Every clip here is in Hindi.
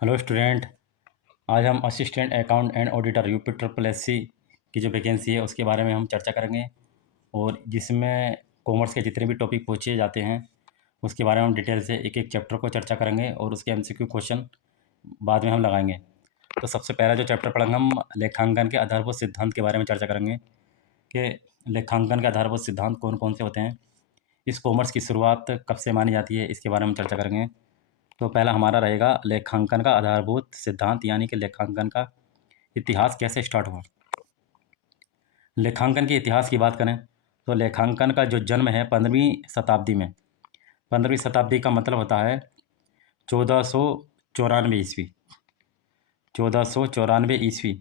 Hello student. आज हम assistant account and auditor UP triple S C की जो वैकेंसी है उसके बारे में हम चर्चा करेंगे, और जिसमें कॉमर्स के जितने भी टॉपिक पूछे जाते हैं उसके बारे में हम डिटेल से एक एक चैप्टर को चर्चा करेंगे और उसके एमसीक्यू क्वेश्चन बाद में हम लगाएंगे। तो सबसे पहला जो चैप्टर पढ़ेंगे हम लेखांकन के आधारभूत सिद्धांत के बारे में चर्चा करेंगे कि लेखांकन के आधारभूत सिद्धांत कौन कौन से होते हैं, इस कॉमर्स की शुरुआत कब से मानी जाती है, इसके बारे में चर्चा करेंगे। तो पहला हमारा रहेगा लेखांकन का आधारभूत सिद्धांत, यानी कि लेखांकन का इतिहास कैसे स्टार्ट हुआ। लेखांकन के इतिहास की बात करें तो लेखांकन का जो जन्म है 15वीं शताब्दी में। 15वीं शताब्दी का मतलब होता है 1494 ईस्वी। 1494 ईस्वी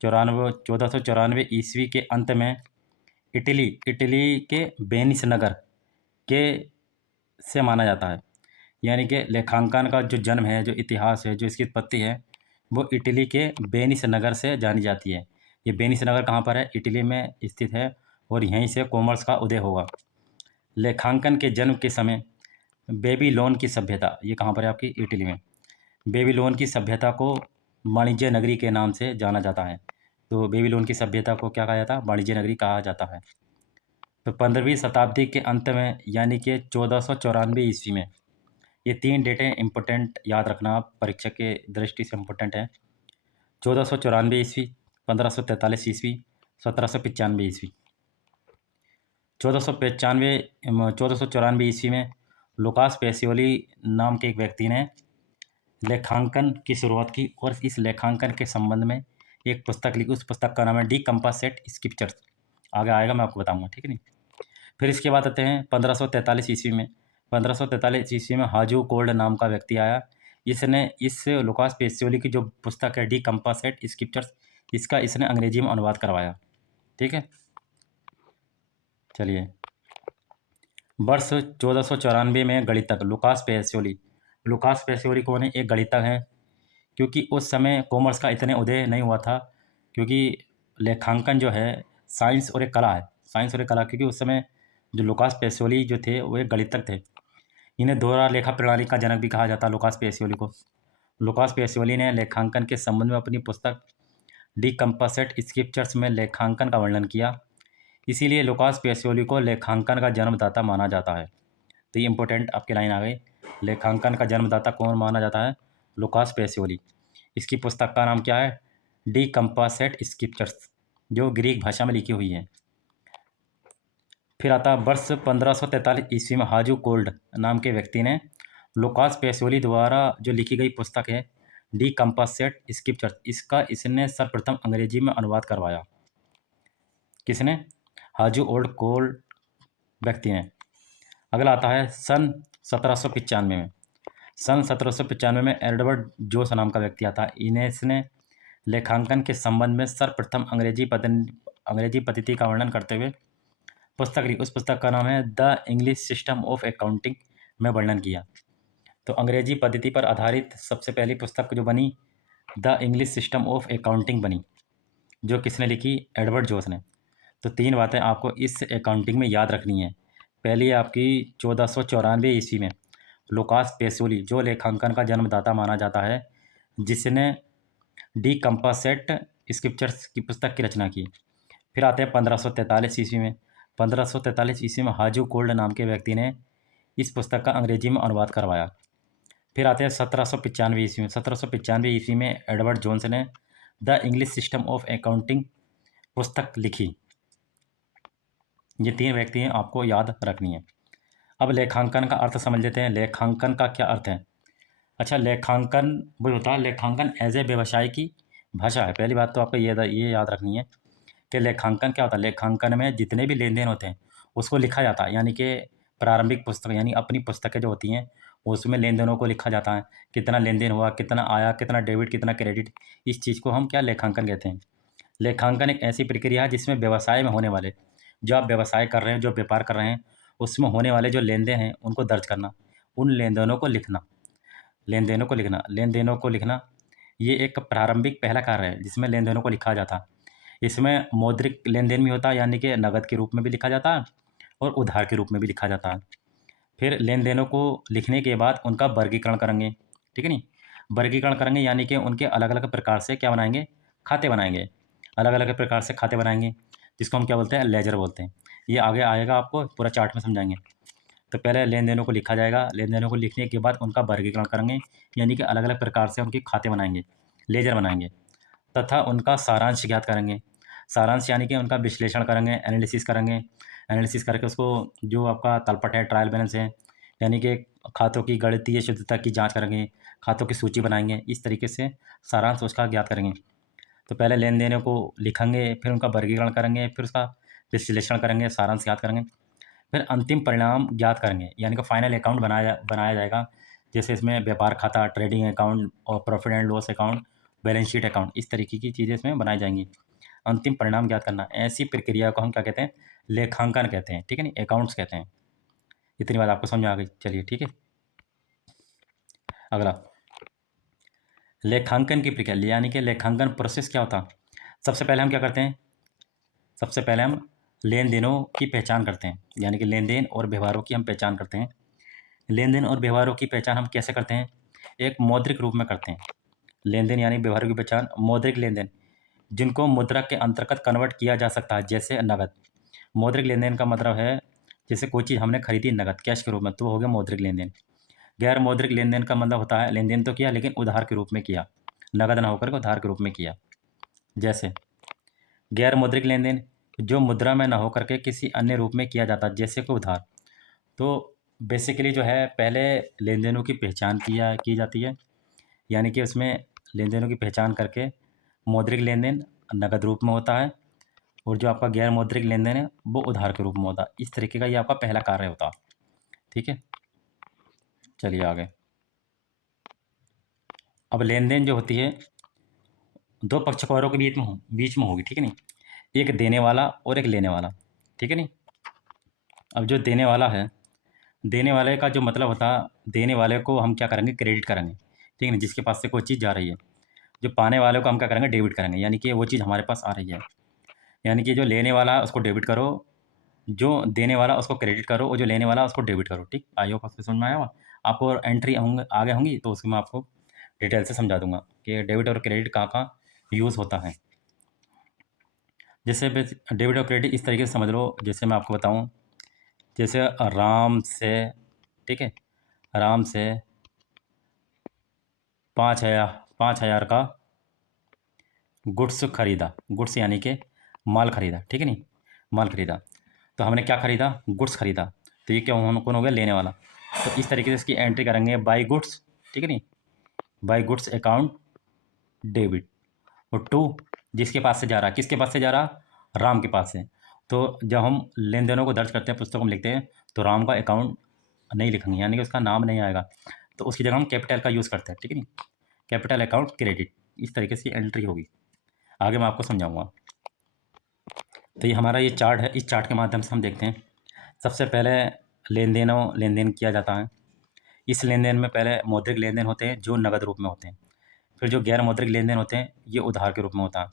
1494 ईस्वी के अंत में इटली के वेनिस नगर के से माना जाता है। यानी कि लेखांकन का जो जन्म है, जो इतिहास है, जो इसकी उत्पत्ति है, वो इटली के वेनिस नगर से जानी जाती है। ये वेनिस नगर कहाँ पर है? इटली में स्थित है, और यहीं से कॉमर्स का उदय होगा। लेखांकन के जन्म के समय बेबीलोन की सभ्यता, ये कहाँ पर है? आपकी इटली में। बेबीलोन की सभ्यता को वाणिज्य नगरी के नाम से जाना जाता है। तो बेबीलोन की सभ्यता को क्या कहा जाता है? वाणिज्य नगरी कहा जाता है। तो 15वीं शताब्दी के अंत में, यानी कि 1494 ईस्वी में, ये 3 डेटें इम्पोर्टेंट याद रखना, आप परीक्षा के दृष्टि से इम्पोर्टेंट है। 1494 ईस्वी, 1543 ईस्वी, 1795 ईस्वी। 1494 ईस्वी में लुकास पेसियोली नाम के एक व्यक्ति ने लेखांकन की शुरुआत की, और इस लेखांकन के संबंध में एक पुस्तक लिखी। उस पुस्तक का नाम है डी कंपासेट स्क्रिप्चर्स। आगे आएगा, मैं आपको बताऊंगा, ठीक है नहीं। फिर इसके बाद आते हैं 1543 ईस्वी में। 1543 ईस्वी में हाजू कोल्ड नाम का व्यक्ति आया। इसने इस लुकास पेसियोली की जो पुस्तक है डी कंपासेट स्क्रिप्चर्स, इसने अंग्रेजी में अनुवाद करवाया। ठीक है, चलिए। वर्ष 1494 में गणितज्ञ लुकास पेसियोली कौन है? एक गणितज्ञ हैं। क्योंकि उस समय कॉमर्स का इतने उदय नहीं हुआ था, क्योंकि लेखांकन जो है साइंस और एक कला है। साइंस और एक कला, क्योंकि उस समय जो लुकास पेसियोली जो थे वो एक गणितज्ञ थे। इन्हें दोहरा लेखा प्रणाली का जनक भी कहा जाता है लुकास पेसियोली को। लुकास पेसियोली ने लेखांकन के संबंध में अपनी पुस्तक डी कंपासेट स्क्रिप्चर्स में लेखांकन का वर्णन किया। इसीलिए लुकास पेसियोली को लेखांकन का जन्मदाता माना जाता है। तो ये इंपॉर्टेंट आपकी लाइन आ गई। लेखांकन का जन्मदाता कौन माना जाता है? Lucas Pacioli. इसकी पुस्तक का नाम क्या है? डी कंपासेट स्क्रिप्चर्स, जो ग्रीक भाषा में लिखी हुई है। फिर आता वर्ष 1543 ईस्वी में हाजू कोल्ड नाम के व्यक्ति ने लुकास पेसियोली द्वारा जो लिखी गई पुस्तक है डी कंपासेट स्क्रिप्चर्स, इसने सर्वप्रथम अंग्रेजी में अनुवाद करवाया। किसने? हाजू ओल्ड कोल्ड व्यक्ति ने। अगला आता है सन 1795 में। सन 1795 में एडवर्ड जोस नाम का व्यक्ति आता है। इसने लेखांकन के संबंध में सर्वप्रथम अंग्रेजी पद्धति का वर्णन करते हुए पुस्तक लिखी। उस पुस्तक का नाम है the English system of accounting में वर्णन किया। तो अंग्रेजी पद्धति पर आधारित सबसे पहली पुस्तक जो बनी, the English system of accounting बनी, जो किसने लिखी? एडवर्ड जोस ने। तो 3 बातें आपको इस अकाउंटिंग में याद रखनी है। पहली आपकी 1494 ईस्वी में लुकास पेसियोली, जो लेखांकन का जन्मदाता माना जाता है, जिसने डी कंपासेट स्क्रिप्चर्स की पुस्तक की रचना की। फिर आते हैं 1543 ईस्वी में। 1543 ईस्वी में हाजू कोल्ड नाम के व्यक्ति ने इस पुस्तक का अंग्रेजी में अनुवाद करवाया। फिर आते हैं 1795 ईस्वी में। 1795 ईस्वी में एडवर्ड जोन्स ने the English system of accounting पुस्तक लिखी। ये 3 व्यक्ति हैं, आपको याद रखनी है। अब लेखांकन का अर्थ समझ लेते हैं। लेखांकन का क्या अर्थ है? अच्छा, लेखांकन वो होता है, लेखांकन एज ए व्यवसाय की भाषा है। पहली बात तो आपको ये याद रखनी है कि लेखांकन क्या होता है। लेखांकन में जितने भी लेन देन होते हैं उसको लिखा जाता है, यानी कि प्रारंभिक पुस्तक, यानी अपनी पुस्तकें जो होती हैं उसमें लेन देनों को लिखा जाता है। कितना लेन देन हुआ, कितना आया, कितना डेबिट, कितना क्रेडिट, इस चीज़ को हम क्या लेखांकन कहते हैं। लेखांकन एक ऐसी प्रक्रिया है जिसमें व्यवसाय में होने वाले, जो आप व्यवसाय कर रहे हैं, जो व्यापार कर रहे हैं, उसमें होने वाले जो लेन देन हैं उनको दर्ज करना, उन लेन देनों को लिखना। लेन देनों को लिखना ये एक प्रारंभिक पहला कार्य है जिसमें लेन देनों को लिखा जाता है। इसमें मौद्रिक लेन देन भी होता है, यानी कि नकद के रूप में भी लिखा जाता है और उधार के रूप में भी लिखा जाता है। फिर लेन देनों को लिखने के बाद उनका वर्गीकरण करेंगे, ठीक है नहीं। वर्गीकरण करेंगे यानी कि उनके अलग अलग प्रकार से क्या बनाएंगे, खाते बनाएंगे, अलग अलग प्रकार से खाते बनाएंगे, जिसको हम क्या बोलते हैं, लेजर बोलते हैं। ये आगे आएगा, आपको पूरा चार्ट में समझाएंगे। तो पहले लेन देनों को लिखा जाएगा, लेन देनों को लिखने के बाद उनका वर्गीकरण करेंगे यानी कि अलग अलग प्रकार से उनके खाते बनाएंगे, लेजर बनाएंगे, तथा उनका सारांश ज्ञात करेंगे। सारांश यानी कि उनका विश्लेषण करेंगे, एनालिसिस करेंगे, एनालिसिस करके उसको जो आपका तलपट है, ट्रायल बैलेंस है, यानी कि खातों की गणितीय शुद्धता की जांच करेंगे, खातों की सूची बनाएंगे, इस तरीके से सारांश उसका ज्ञात करेंगे। तो पहले लेन देनों को लिखेंगे, फिर उनका वर्गीकरण करेंगे, फिर उसका विश्लेषण करेंगे, सारांश ज्ञात करेंगे, फिर अंतिम परिणाम ज्ञात करेंगे यानी कि फाइनल अकाउंट बनाया जाएगा। जैसे इसमें व्यापार खाता, ट्रेडिंग अकाउंट और profit and loss account, balance sheet account, इस तरीके की चीज़ें इसमें बनाई जाएंगी। अंतिम परिणाम ज्ञात करना, ऐसी प्रक्रिया को हम क्या कहते हैं, लेखांकन कहते हैं, ठीक है नहीं, अकाउंट्स कहते हैं। इतनी बात आपको समझ आ गई, चलिए ठीक है। अगला लेखांकन की प्रक्रिया यानी कि लेखांकन प्रोसेस क्या होता। सबसे पहले हम क्या करते हैं, सबसे पहले हम लेन देनों की पहचान करते हैं, यानी कि लेन देन और व्यवहारों की हम पहचान करते हैं। लेन देन और व्यवहारों की पहचान हम कैसे करते हैं, एक मौद्रिक रूप में करते हैं। लेन देन यानी व्यवहारों की पहचान, मौद्रिक लेन देन जिनको मुद्रा के अंतर्गत कन्वर्ट किया जा सकता है, जैसे नगद। मौद्रिक लेन देन का मतलब है जैसे कोई चीज़ हमने खरीदी नगद कैश के रूप में, तो वो हो गया मौद्रिक लेन देन। गैर मौद्रिक लेन देन का मतलब होता है लेन देन तो किया लेकिन उधार के रूप में किया, नगद ना होकर के उधार के रूप में किया। जैसे गैर मौद्रिक लेन देन जो मुद्रा में ना होकर के किसी अन्य रूप में किया जाता है, जैसे कि उधार। तो बेसिकली जो है पहले लेन देनों की पहचान की जाती है, यानी कि उसमें लेन देनों की पहचान करके मौद्रिक लेन देन नगद रूप में होता है, और जो आपका गैर मौद्रिक लेन देन है वो उधार के रूप में होता है। इस तरीके का ये आपका पहला कार्य होता है, ठीक है। चलिए आगे। अब लेन देन जो होती है दो पक्षकारों के बीच में होगी, ठीक है नहीं, एक देने वाला और एक लेने वाला, ठीक है नहीं। अब जो देने वाला है, देने वाले का जो मतलब होता है, देने वाले को हम क्या करेंगे, क्रेडिट करेंगे, ठीक है ना, जिसके पास से कोई चीज़ जा रही है। जो पाने वाले को हम क्या करेंगे, डेबिट करेंगे, यानी कि वो चीज़ हमारे पास आ रही है। यानी कि जो लेने वाला है उसको डेबिट करो, जो देने वाला उसको क्रेडिट करो, और जो लेने वाला उसको डेबिट करो, ठीक। आई होप आपको समझ में आया होगा। आपको एंट्री होंगे आगे होंगी तो उसको मैं आपको डिटेल से समझा दूंगा कि डेबिट और क्रेडिट कहाँ कहाँ यूज़ होता है। जैसे डेबिट और क्रेडिट इस तरीके से समझ लो, जैसे मैं आपको बताऊं, जैसे आराम से, ठीक है, आराम से 5,000 का गुड्स खरीदा, गुड्स यानी कि माल खरीदा, ठीक है नहीं, माल खरीदा। तो हमने क्या खरीदा, गुड्स खरीदा, तो ये क्या कौन हो गया, लेने वाला। तो इस तरीके से इसकी एंट्री करेंगे, बाई गुड्स, ठीक है नहीं, बाई गुड्स अकाउंट डेबिट। और टू जिसके पास से जा रहा, किसके पास से जा रहा, राम के पास से। तो जब हम लेन देनों को दर्ज करते हैं, पुस्तकों में लिखते हैं, तो राम का अकाउंट नहीं लिखेंगे, यानी कि उसका नाम नहीं आएगा, तो उसकी जगह हम कैपिटल का यूज़ करते हैं, ठीक है नहीं, कैपिटल अकाउंट क्रेडिट, इस तरीके से एंट्री होगी। आगे मैं आपको समझाऊंगा। तो ये हमारा ये चार्ट है, इस चार्ट के माध्यम से हम देखते हैं। सबसे पहले लेन देन किया जाता है। इस लेन देन में पहले मौद्रिक लेन देन होते हैं जो नगद रूप में होते हैं, फिर जो गैर मौद्रिक लेन देन होते हैं ये उधार के रूप में होता है।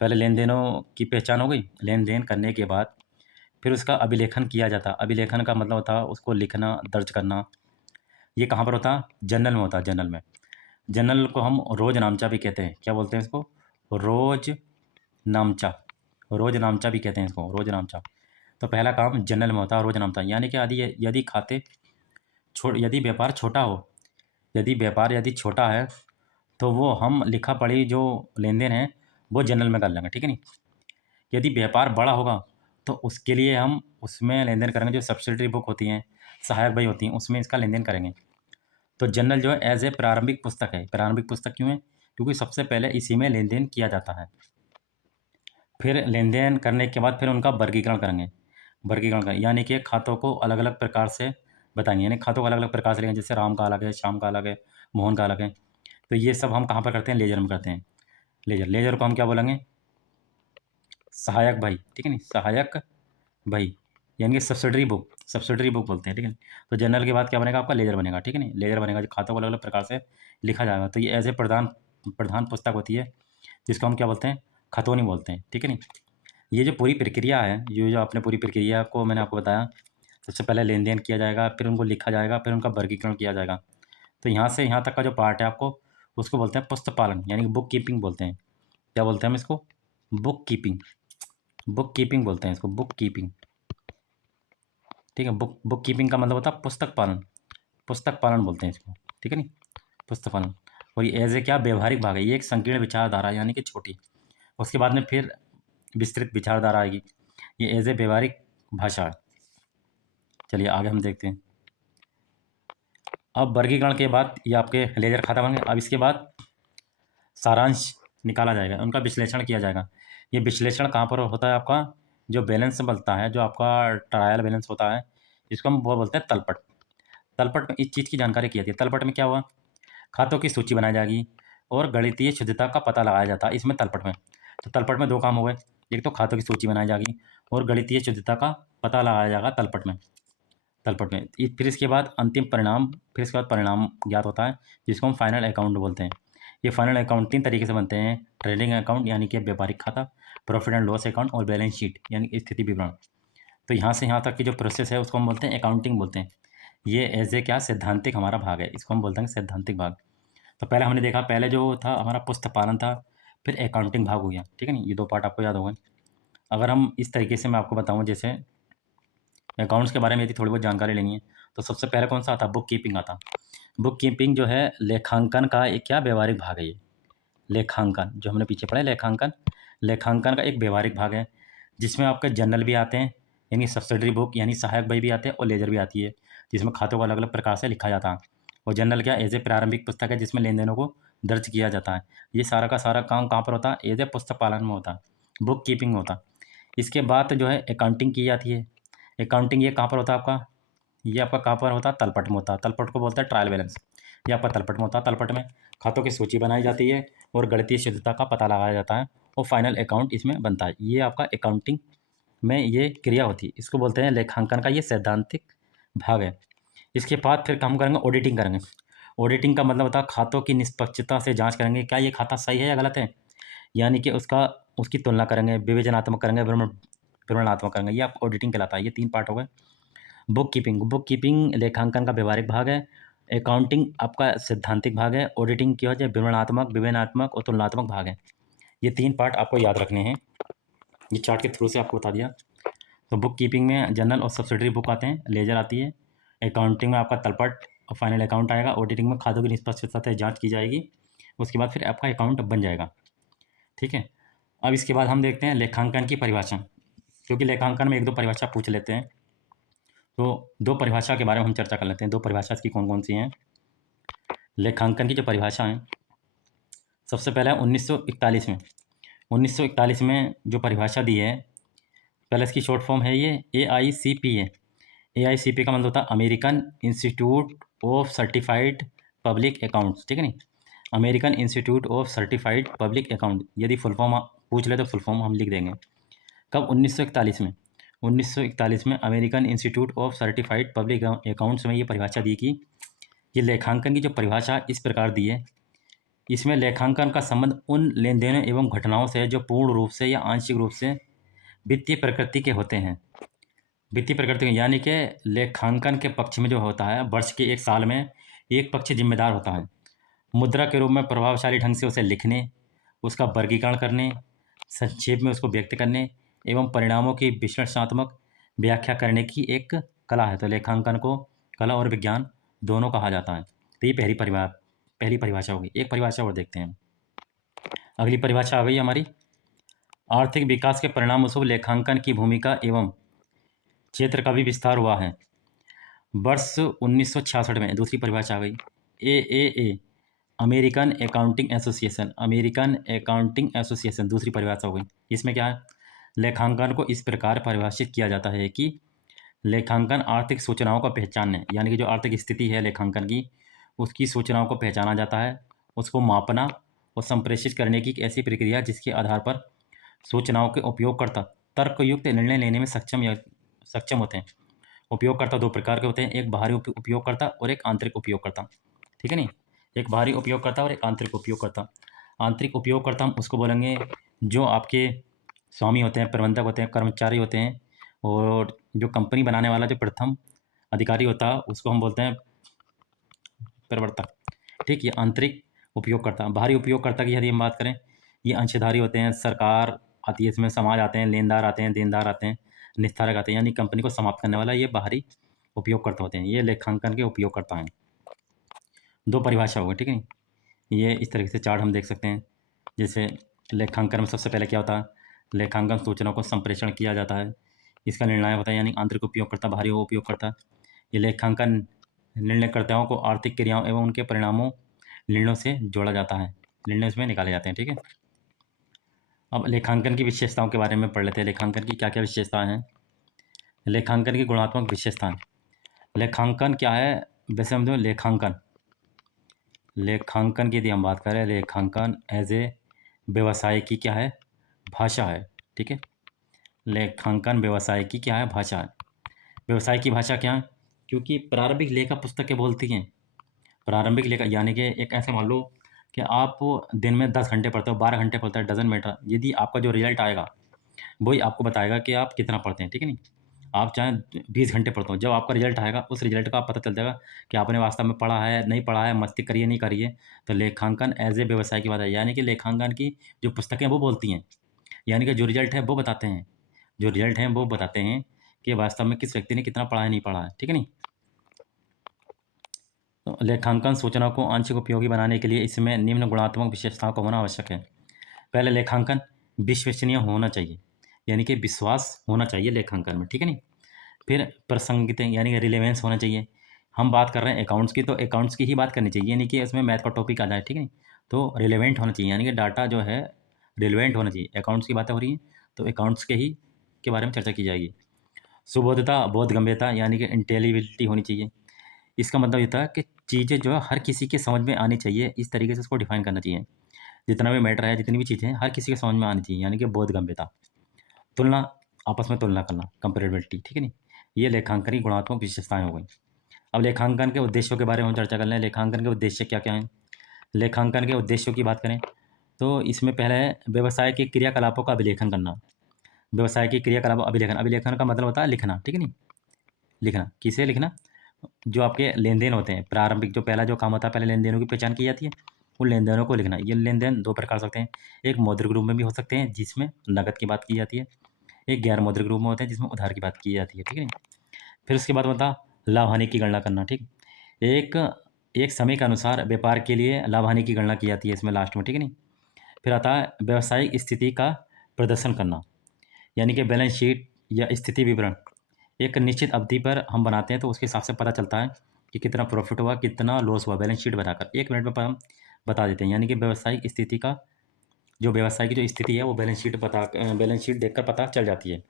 पहले लेन देनों की पहचान हो गई, लेन देन करने के बाद फिर उसका अभिलेखन किया जाता। अभिलेखन का मतलब होता है उसको लिखना, दर्ज करना। ये कहाँ पर होता है, जर्नल में होता है, जर्नल में। जर्नल को हम रोज नामचा भी कहते हैं, क्या बोलते हैं इसको, रोज नामचा, रोज नामचा भी कहते हैं इसको, रोज नामचा। तो पहला काम जर्नल में होता है, रोज नामचा, यानी कि यदि खाते यदि व्यापार छोटा हो, यदि छोटा है तो वो हम लिखा पढ़ी जो लेन देन है वो जर्नल में कर लेंगे, ठीक है नहीं। यदि व्यापार बड़ा होगा तो उसके लिए हम उसमें लेन देन करेंगे, जो सब्सिडरी बुक होती हैं, सहायक बही होती हैं, उसमें इसका लेन देन करेंगे। तो जर्नल जो है एज ए प्रारंभिक पुस्तक है। प्रारंभिक पुस्तक क्यों है, क्योंकि सबसे पहले इसी में लेन देन किया जाता है। फिर लेन देन करने के बाद फिर उनका वर्गीकरण करेंगे, वर्गीकरण करें यानी कि खातों को अलग अलग प्रकार से बताएंगे, यानी खातों को अलग अलग प्रकार से लेंगे, जैसे राम का अलग है, श्याम का अलग है, मोहन का अलग है। तो ये सब हम कहाँ पर करते हैं, लेजर में करते हैं। लेजर को हम क्या बोलेंगे, सहायक भाई, ठीक है नहीं, सहायक भाई, यानी कि सब्सिडरी बुक बोलते हैं, ठीक है। तो जनरल के बाद क्या बनेगा, आपका लेजर बनेगा, ठीक है नहीं, लेजर बनेगा जो खातों को अलग अलग प्रकार से लिखा जाएगा। तो ये ऐसे प्रधान प्रधान पुस्तक होती है जिसको हम क्या बोलते हैं, खतौनी बोलते हैं, ठीक है नहीं। ये जो पूरी प्रक्रिया है, ये जो आपने पूरी प्रक्रिया को मैंने आपको बताया, सबसे पहले लेन देन किया जाएगा, फिर उनको लिखा जाएगा, फिर उनका वर्गीकरण किया जाएगा। तो यहाँ से यहाँ तक का जो पार्ट है आपको उसको बोलते हैं पुस्तपालन, यानी कि बुक कीपिंग बोलते हैं। क्या बोलते हैं हम इसको? Book keeping. बुक कीपिंग बोलते हैं इसको, बुक कीपिंग। ठीक है, बुक कीपिंग का मतलब होता है पुस्तक पालन। पुस्तक पालन बोलते हैं इसको, ठीक है नहीं, पुस्तक पालन। और ये एज ए क्या व्यवहारिक भाग है, ये एक संकीर्ण विचारधारा यानी कि छोटी। उसके बाद में फिर विस्तृत विचारधारा आएगी। ये एज ए व्यवहारिक भाषा है। चलिए आगे हम देखते हैं। अब वर्गीकरण के बाद ये आपके लेजर खाता बन गए। अब इसके बाद सारांश निकाला जाएगा, उनका विश्लेषण किया जाएगा। ये विश्लेषण कहाँ पर होता है आपका? जो बैलेंस बनता है, जो आपका ट्रायल बैलेंस होता है, इसको हम वो बोलते हैं तलपट। तलपट में इस चीज़ की जानकारी की जाती है। तलपट में क्या हुआ? खातों की सूची बनाई जाएगी और गणितीय शुद्धता का पता लगाया जाता है इसमें तलपट में। तो तलपट में दो काम हो गए, एक तो खातों की सूची बनाई जाएगी और गणितीय शुद्धता का पता लगाया जाएगा तलपट में। फिर इसके बाद अंतिम परिणाम, फिर इसके बाद परिणाम ज्ञात होता है, जिसको हम फाइनल अकाउंट बोलते हैं। ये फाइनल अकाउंट 3 तरीके से बनते हैं: ट्रेडिंग अकाउंट यानी कि व्यापारिक खाता, प्रॉफिट एंड लॉस अकाउंट और बैलेंस शीट यानी कि स्थिति विवरण। तो यहाँ से यहाँ तक की जो प्रोसेस है उसको हम बोलते हैं अकाउंटिंग बोलते हैं। ये एज ए क्या सैद्धांतिक हमारा भाग है, इसको हम बोलते हैं सैद्धांतिक भाग। तो पहले हमने देखा, पहले जो था हमारा पुस्तपालन था, फिर अकाउंटिंग भाग हो गया, ठीक है नहीं, ये दो पार्ट आपको याद हो गए। अगर हम इस तरीके से मैं आपको बताऊँ, जैसे अकाउंट्स के बारे में यदि थोड़ी बहुत जानकारी लेनी है, तो सबसे पहले कौन सा आता? बुक कीपिंग आता। बुक कीपिंग जो है लेखांकन का एक क्या व्यवहारिक भाग है। ये लेखांकन जो हमने पीछे पढ़ा है, लेखांकन, लेखांकन का एक व्यवहारिक भाग है, जिसमें आपके जर्नल भी आते हैं, यानी सब्सिडरी बुक यानी सहायक बही भी आते हैं, और लेजर भी आती है, जिसमें खातों को अलग अलग प्रकार से लिखा जाता है। और जर्नल क्या एज ए प्रारंभिक पुस्तक है, जिसमें लेन देनों को दर्ज किया जाता है। ये सारा का सारा काम कहाँ पर होता है? एज ए पुस्तक पालन में होता है, बुक कीपिंग में होता है। इसके बाद जो है अकाउंटिंग की जाती है। अकाउंटिंग ये कहाँ पर होता है आपका? ये आपका कहाँ पर होता है? तलपट में होता है। तलपट को बोलते हैं ट्रायल बैलेंस। ये आपका तलपट में होता है। तलपट में खातों की सूची बनाई जाती है और गणितीय शुद्धता का पता लगाया जाता है और फाइनल अकाउंट इसमें बनता है। ये आपका अकाउंटिंग में ये क्रिया होती है, इसको बोलते हैं लेखांकन का ये सैद्धांतिक भाग है। इसके बाद फिर हम करेंगे ऑडिटिंग करेंगे। ऑडिटिंग का मतलब होता है खातों की निष्पक्षता से जांच करेंगे, क्या ये खाता सही है या गलत है, यानी कि उसकी तुलना करेंगे, विवेचनात्मक करेंगे, विवरणात्मक करेंगे। ये आपको ऑडिटिंग कहलाता है। ये 3 पार्ट हो गए। बुक कीपिंग लेखांकन का व्यवहारिक भाग है। अकाउंटिंग आपका सैद्धांतिक भाग है। ऑडिटिंग की वजह विवरणात्मक, विवेचनात्मक और तुलनात्मक भाग है। ये 3 पार्ट आपको याद रखने हैं। ये चार्ट के थ्रू से आपको बता दिया। तो बुक कीपिंग में जनरल और सब्सिडरी बुक आते हैं, लेजर आती है। अकाउंटिंग में आपका तलपट और फाइनल अकाउंट आएगा। ऑडिटिंग में खातों की निष्पक्षता से जांच की जाएगी, उसके बाद फिर आपका अकाउंट बन जाएगा, ठीक है। अब इसके बाद हम देखते हैं लेखांकन की परिभाषा, क्योंकि लेखांकन में 1-2 परिभाषा पूछ लेते हैं। तो 2 परिभाषा के बारे में हम चर्चा कर लेते हैं। 2 परिभाषा इसकी कौन कौन सी हैं? लेखांकन की जो परिभाषा है, सबसे पहले 1941 में 1941 में जो परिभाषा दी है, पहले इसकी शॉर्ट फॉर्म है ये AICP है। AICP का मतलब होता है American institute of certified public accounts, ठीक है नहीं, American institute of certified public account. यदि फुल फॉर्म पूछ ले तो फुल फॉर्म हम लिख देंगे। कब? 1941 में। 1941 में American institute of certified public accounts में ये परिभाषा दी कि ये लेखांकन की जो परिभाषा इस प्रकार दी है, इसमें लेखांकन का संबंध उन लेन देनों एवं घटनाओं से जो पूर्ण रूप से या आंशिक रूप से वित्तीय प्रकृति के होते हैं। वित्तीय प्रकृति के यानी कि लेखांकन के पक्ष में जो होता है, वर्ष के एक साल में एक पक्ष जिम्मेदार होता है मुद्रा के रूप में प्रभावशाली ढंग से उसे लिखने, उसका वर्गीकरण करने, संक्षेप में उसको व्यक्त करने एवं परिणामों की विश्लेषणात्मक व्याख्या करने की एक कला है। तो लेखांकन को कला और विज्ञान दोनों कहा जाता है। तो ये पहली परिभाषा होगी। एक परिभाषा और देखते हैं। अगली परिभाषा आ गई हमारी, आर्थिक विकास के परिणाम स्वरूप लेखांकन की भूमिका एवं क्षेत्र का भी विस्तार हुआ है। वर्ष 1966 में दूसरी परिभाषा आ गई, AAA American accounting association. American accounting association दूसरी परिभाषा हो गई। इसमें क्या है? लेखांकन को इस प्रकार परिभाषित किया जाता है कि लेखांकन आर्थिक सूचनाओं को पहचानने, यानी कि जो आर्थिक स्थिति है लेखांकन की, उसकी सूचनाओं को पहचाना जाता है, उसको मापना और संप्रेषित करने की एक ऐसी प्रक्रिया जिसके आधार पर सूचनाओं के उपयोगकर्ता तर्कयुक्त निर्णय लेने में सक्षम होते हैं। उपयोगकर्ता 2 प्रकार के होते हैं, एक बाहरी उपयोगकर्ता और एक आंतरिक उपयोगकर्ता, ठीक है नहीं, एक बाहरी उपयोगकर्ता और एक आंतरिक उपयोगकर्ता। आंतरिक उपयोगकर्ता हम उसको बोलेंगे जो आपके स्वामी होते हैं, प्रबंधक होते हैं, कर्मचारी होते हैं, और जो कंपनी बनाने वाला जो प्रथम अधिकारी होता है उसको हम बोलते हैं प्रवर्तक, ठीक है। आंतरिक उपयोगकर्ता, बाहरी उपयोगकर्ता की यदि हम बात करें, ये अंशधारी होते हैं, सरकार आती है इसमें, समाज आते हैं, लेनदार आते हैं, देनदार आते हैं, निस्तारक आते हैं, यानी कंपनी को समाप्त करने वाला ये बाहरी उपयोगकर्ता होते हैं, ये लेखांकन के उपयोगकर्ता हैं। दो परिभाषा हो गई, ठीक है। ये इस तरीके से चार्ट हम देख सकते हैं। जैसे लेखांकन में सबसे पहले क्या होता है, लेखांकन सूचना को संप्रेषण किया जाता है, इसका निर्णय होता है, यानी आंतरिक उपयोगकर्ता, बाहरी उपयोगकर्ता। ये लेखांकन निर्णयकर्ताओं को आर्थिक क्रियाओं एवं उनके परिणामों निर्णयों से जोड़ा जाता है, निर्णय इसमें निकाले जाते हैं, ठीक है। अब लेखांकन की विशेषताओं के बारे में पढ़ लेते हैं, लेखांकन की क्या क्या विशेषताएं हैं। लेखांकन की गुणात्मक विशेषताएं। लेखांकन क्या है, वैसे हम जो लेखांकन की यदि हम बात करें, लेखांकन एज ए व्यवसाय की क्या है, भाषा है, ठीक है। लेखांकन व्यवसाय की क्या है, भाषा है। व्यवसाय की भाषा क्या है, क्योंकि प्रारंभिक लेखा पुस्तकें बोलती हैं, प्रारंभिक लेखा यानी कि एक ऐसे मान लो कि आप दिन में 10 घंटे पढ़ते हो, 12 घंटे पढ़ते हो, डजन मैटर, यदि आपका जो रिजल्ट आएगा वही आपको बताएगा कि आप कितना पढ़ते हैं, ठीक है नहीं। आप चाहे 20 घंटे पढ़ते हो, जब आपका रिजल्ट आएगा उस रिजल्ट का आप पता चल जाएगा कि आपने वास्तव में पढ़ा है, नहीं पढ़ा है, मस्ती करिए नहीं करिए। तो लेखांकन एज ए व्यवसाय की बात है, यानी कि लेखांकन की जो पुस्तकें वो बोलती हैं, यानी कि जो रिजल्ट है वो बताते हैं, जो रिजल्ट हैं वो बताते हैं कि वास्तव में किस व्यक्ति ने कितना पढ़ा है, नहीं पढ़ा है, ठीक है नहीं। तो लेखांकन सूचना को आंशिक उपयोगी बनाने के लिए इसमें निम्न गुणात्मक विशेषताओं का होना आवश्यक है। पहले, लेखांकन विश्वसनीय होना चाहिए, यानी कि विश्वास होना चाहिए लेखांकन में, ठीक है नहीं। फिर प्रासंगिकता यानी कि रिलेवेंस होना चाहिए। हम बात कर रहे हैं अकाउंट्स की, तो अकाउंट्स की ही बात करनी चाहिए, यानी कि उसमें मैथ का टॉपिक आ जाए, ठीक है नहीं। तो रिलेवेंट होना चाहिए, यानी कि डाटा जो है रिलेवेंट होना चाहिए। अकाउंट्स की बातें हो रही हैं तो अकाउंट्स के बारे में चर्चा की जाएगी। सुबोधता, बोधगम्यता, यानी कि इंटेलिजिबिलिटी होनी चाहिए। इसका मतलब ये था कि चीज़ें जो है हर किसी के समझ में आनी चाहिए, इस तरीके से उसको डिफाइन करना चाहिए। जितना भी मैटर है, जितनी भी चीज़ें हैं, हर किसी के समझ में आनी चाहिए, यानी कि बोधगम्यता। तुलना, आपस में तुलना करना, कंपेरेबिलिटी, ठीक है नहीं। ये लेखांकन की गुणात्मक विशेषताएं हो गई। अब लेखांकन के उद्देश्यों के बारे में हम चर्चा कर लें। लेखांकन के उद्देश्य क्या क्या हैं। लेखांकन के उद्देश्यों की बात करें तो इसमें पहले है व्यवसाय के क्रियाकलापों का अभिलेखन करना। व्यवसाय की क्रियाकलाप अभिलेखन, अभिलेखन का मतलब होता है लिखना, ठीक है नहीं। लिखना, किसे लिखना, जो आपके लेन देन होते हैं, प्रारंभिक जो पहला जो काम होता है, पहले लेन देनों की पहचान की जाती है, उन लेन देनों को लिखना। ये लेन देन दो प्रकार से होते हैं, एक मौद्रिक रूप में भी हो सकते हैं जिसमें नकद की बात की जाती है, एक गैर मौद्रिक रूप में होते हैं जिसमें उधार की बात की जाती है, ठीक है नहीं। फिर उसके बाद बता लाभ हानि की गणना करना, ठीक। एक एक समय के अनुसार व्यापार के लिए लाभ हानि की गणना की जाती है इसमें लास्ट में, ठीक है नहीं। फिर आता है व्यावसायिक स्थिति का प्रदर्शन करना, यानी कि बैलेंस शीट या स्थिति विवरण एक निश्चित अवधि पर हम बनाते हैं, तो उसके हिसाब से पता चलता है कि कितना प्रॉफिट हुआ, कितना लॉस हुआ, बैलेंस शीट बनाकर 1 मिनट में हम बता देते हैं। यानी कि व्यावसायिक स्थिति का जो व्यवसाय की जो स्थिति है वो बैलेंस शीट देखकर पता चल जाती है।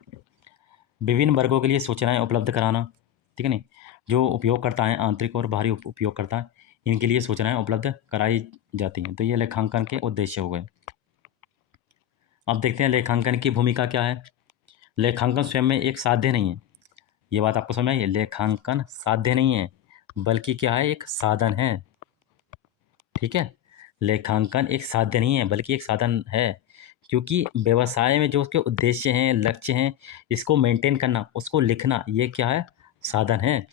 विभिन्न वर्गों के लिए सूचनाएं उपलब्ध कराना, ठीक है नहीं। जो उपयोगकर्ता हैं, आंतरिक और बाहरी उपयोगकर्ता, इनके लिए सूचनाएं उपलब्ध कराई जाती हैं। तो ये लेखांकन के उद्देश्य हो गए। अब देखते हैं लेखांकन की भूमिका क्या है। लेखांकन स्वयं में एक साध्य नहीं है, ये बात आपको समझ में आई है। लेखांकन साध्य नहीं है बल्कि क्या है, एक साधन है, ठीक है। लेखांकन एक साध्य नहीं है बल्कि एक साधन है, क्योंकि व्यवसाय में जो उसके उद्देश्य हैं, लक्ष्य हैं, इसको मेंटेन करना, उसको लिखना, ये क्या है, साधन है।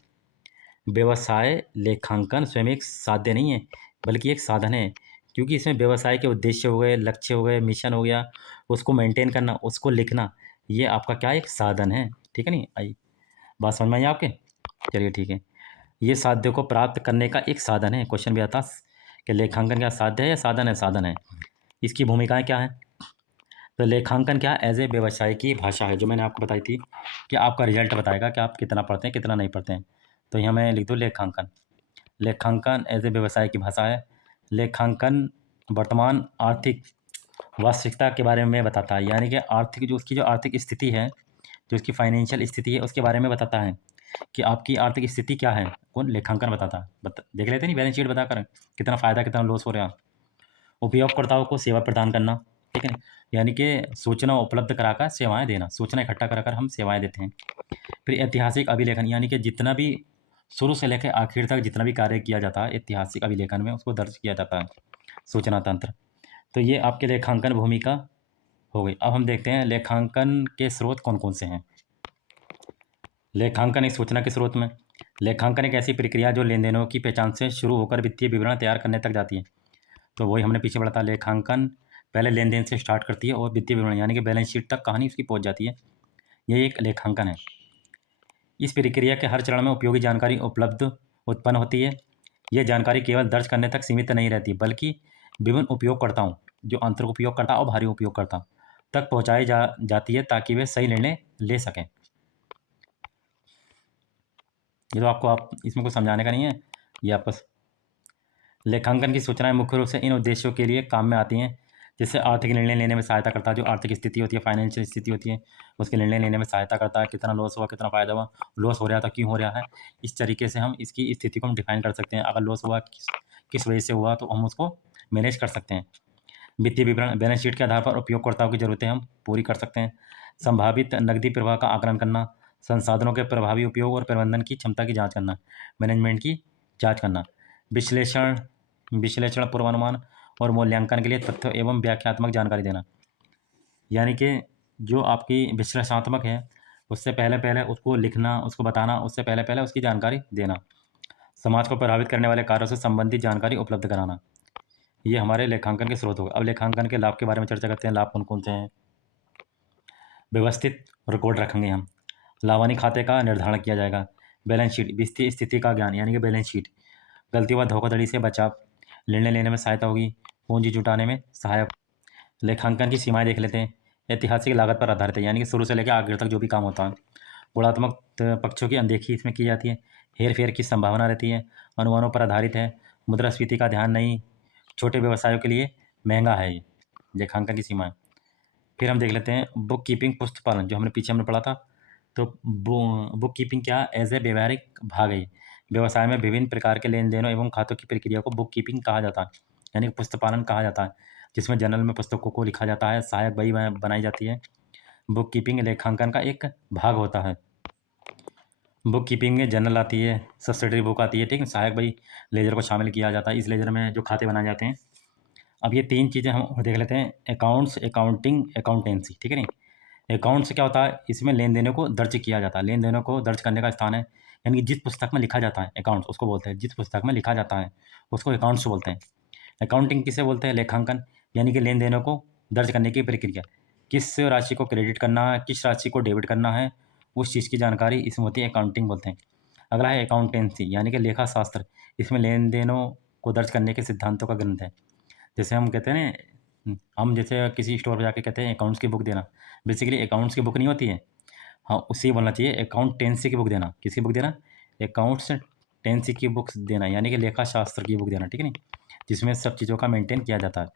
व्यवसाय लेखांकन स्वयं एक साध्य नहीं है बल्कि एक साधन है, क्योंकि इसमें व्यवसाय के उद्देश्य हो गए, लक्ष्य हो गए, मिशन हो गया, उसको मेंटेन करना, उसको लिखना, ये आपका क्या है, एक साधन है, ठीक है नहीं। आई बात समझ में आई आपके, चलिए ठीक है। ये साध्य को प्राप्त करने का एक साधन है। क्वेश्चन भी आता कि लेखांकन क्या साध्य है या साधन है, साधन है। इसकी भूमिकाएं क्या है, तो लेखांकन क्या एज ए व्यवसाय की भाषा है, जो मैंने आपको बताई थी कि आपका रिजल्ट बताएगा कि आप कितना पढ़ते हैं, कितना नहीं पढ़ते हैं। तो यहाँ मैं लिख दूँ लेखांकन। लेखांकन एज ए व्यवसाय की भाषा है। लेखांकन वर्तमान आर्थिक वास्तविकता के बारे में बताता है, यानी कि आर्थिक जो उसकी जो आर्थिक स्थिति है, जो उसकी फाइनेंशियल स्थिति है, उसके बारे में बताता है कि आपकी आर्थिक स्थिति क्या है। कौन, लेखांकन बताता है। देख लेते नहीं, बैलेंस शीट बताकर कितना फ़ायदा कितना लॉस हो रहा है। उपयोगकर्ताओं को सेवा प्रदान करना, ठीक है, यानी कि सूचना उपलब्ध कराकर सेवाएं देना, सूचना इकट्ठा कराकर हम सेवाएं देते हैं। फिर ऐतिहासिक अभिलेखन, यानी कि जितना भी शुरू से लेकर आखिर तक जितना भी कार्य किया जाता है ऐतिहासिक अभिलेखन में, उसको दर्ज किया जाता है, सूचना तंत्र। तो ये आपके लेखांकन भूमिका हो गई। अब हम देखते हैं लेखांकन के स्रोत कौन कौन से हैं। लेखांकन एक सूचना के स्रोत में, लेखांकन एक ऐसी प्रक्रिया जो लेन देनों की पहचान से शुरू होकर वित्तीय विवरण तैयार करने तक जाती है। तो वही हमने पीछे पढ़ा था, लेखांकन पहले लेन-देन से स्टार्ट करती है और वित्तीय विवरण यानी कि बैलेंस शीट तक कहानी उसकी पहुँच जाती है। ये एक लेखांकन है। इस प्रक्रिया के हर चरण में उपयोगी जानकारी उत्पन्न होती है। यह जानकारी केवल दर्ज करने तक सीमित नहीं रहती, बल्कि विभिन्न उपयोगकर्ताओं, जो आंतरिक उपयोगकर्ता और बाहरी उपयोगकर्ता तक पहुँचाई जाती है, ताकि वे सही निर्णय ले सकें। ये तो आप इसमें कुछ समझाने का नहीं है, ये आप बस लेखांकन की सूचनाएं मुख्य रूप से इन उद्देश्यों के लिए काम में आती हैं, जिससे आर्थिक निर्णय लेने में सहायता करता है। जो आर्थिक स्थिति होती है, फाइनेंशियल स्थिति होती है, उसके निर्णय लेने में सहायता करता है। कितना लॉस हुआ, कितना फ़ायदा हुआ, लॉस हो रहा था, क्यों हो रहा है, इस तरीके से हम इसकी स्थिति को हम डिफाइन कर सकते हैं। अगर लॉस हुआ किस वजह से हुआ, तो हम उसको मैनेज कर सकते हैं। वित्तीय विवरण बैलेंस शीट के आधार पर उपयोगकर्ताओं की ज़रूरतें हम पूरी कर सकते हैं। संभावित नकदी प्रवाह का आकलन करना, संसाधनों के प्रभावी उपयोग और प्रबंधन की क्षमता की जांच करना, मैनेजमेंट की जांच करना, विश्लेषण पूर्वानुमान और मूल्यांकन के लिए तथ्य एवं व्याख्यात्मक जानकारी देना। यानी कि जो आपकी विश्लेषणात्मक है, उससे पहले उसको लिखना, उसको बताना, उससे पहले उसकी जानकारी देना। समाज को प्रभावित करने वाले कार्यों से संबंधित जानकारी उपलब्ध कराना। ये हमारे लेखांकन के स्रोत हो गए। अब लेखांकन के लाभ के बारे में चर्चा करते हैं। लाभ कौन कौन से हैं? व्यवस्थित रिकॉर्ड रखेंगे हम। लाभानी खाते का निर्धारण किया जाएगा। बैलेंस शीट वित्तीय स्थिति का ज्ञान यानी कि बैलेंस शीट। गलती व धोखाधड़ी से बचाव, निर्णय लेने में सहायता होगी, पूंजी जुटाने में सहायक। लेखांकन की सीमाएं देख लेते हैं। ऐतिहासिक लागत पर आधारित है, यानी कि शुरू से लेकर आखिर तक जो भी काम होता है। गुणात्मक पक्षों की अनदेखी इसमें की जाती है। हेर फेर की संभावना रहती है। अनुमानों पर आधारित है। मुद्रास्फीति का ध्यान नहीं। छोटे व्यवसायों के लिए महंगा है ये लेखांकन की सीमाएं। फिर हम देख लेते हैं बुक कीपिंग, पुस्तक पालन, जो हमने पढ़ा था। तो बुक कीपिंग क्या एज ए व्यवहारिक भाग है। व्यवसाय में विभिन्न प्रकार के लेन देनों एवं खातों की प्रक्रिया को बुक कीपिंग कहा जाता है, यानी कि पुस्तक पालन कहा जाता है, जिसमें जर्नल में पुस्तकों को लिखा जाता है, सहायक बही बनाई जाती है। बुक कीपिंग लेखांकन का एक भाग होता है। बुक कीपिंग में जर्नल आती है, सब्सिडरी बुक आती है, ठीक है। सहायक बही लेजर को शामिल किया जाता है। इस लेजर में जो खाते बनाए जाते हैं। अब ये तीन चीज़ें हम देख लेते हैं। अकाउंट्स, अकाउंटिंग, अकाउंटेंसी, ठीक है नहीं। अकाउंट से क्या होता है, इसमें लेन देनों को दर्ज किया जाता है। लेन देनों को दर्ज करने का स्थान है, यानी कि जिस पुस्तक में लिखा जाता है अकाउंट्स, उसको बोलते हैं। जिस पुस्तक में लिखा जाता है उसको अकाउंट्स बोलते हैं। अकाउंटिंग किसे बोलते हैं? लेखांकन, यानी कि लेन देनों को दर्ज करने की प्रक्रिया। किस राशि को क्रेडिट करना है, किस राशि को डेबिट करना है, उस चीज़ की जानकारी इसमें होती है, अकाउंटिंग बोलते हैं। अगला है अकाउंटेंसी, यानी कि लेखा शास्त्र। इसमें लेन देनों को दर्ज करने के सिद्धांतों का ग्रंथ है। जैसे हम कहते हैं ना, हम जैसे किसी स्टोर पर जाके कहते हैं अकाउंट्स की बुक देना, बेसिकली अकाउंट्स की बुक नहीं होती है। हाँ, उसी बोलना चाहिए अकाउंटेंसी की बुक देना। किसकी बुक देना? अकाउंट्स टेंसी की बुक्स देना, यानी कि लेखा शास्त्र की बुक देना, ठीक है नहीं, जिसमें सब चीज़ों का मेंटेन किया जाता है।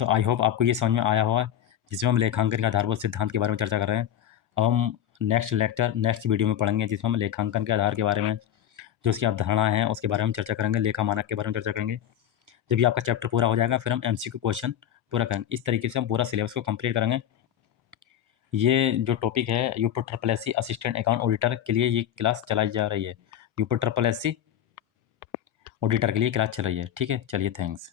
तो आई होप आपको ये समझ में आया होगा, जिसमें हम लेखांकन के आधारभूत सिद्धांत के बारे में चर्चा कर रहे हैं। अब हम नेक्स्ट वीडियो में पढ़ेंगे, जिसमें हम लेखांकन के आधार के बारे में, जो उसकी अवधारणा है उसके बारे में चर्चा करेंगे। लेखा मानक के बारे में चर्चा करेंगे। जब भी आपका चैप्टर पूरा हो जाएगा, फिर हम एमसीक्यू क्वेश्चन पूरा करेंगे। इस तरीके से हम पूरा सिलेबस को कंप्लीट करेंगे। ये जो टॉपिक है UP triple S C assistant account auditor के लिए ये क्लास चलाई जा रही है। UP triple S C auditor के लिए क्लास चल रही है, ठीक है। चलिए, थैंक्स।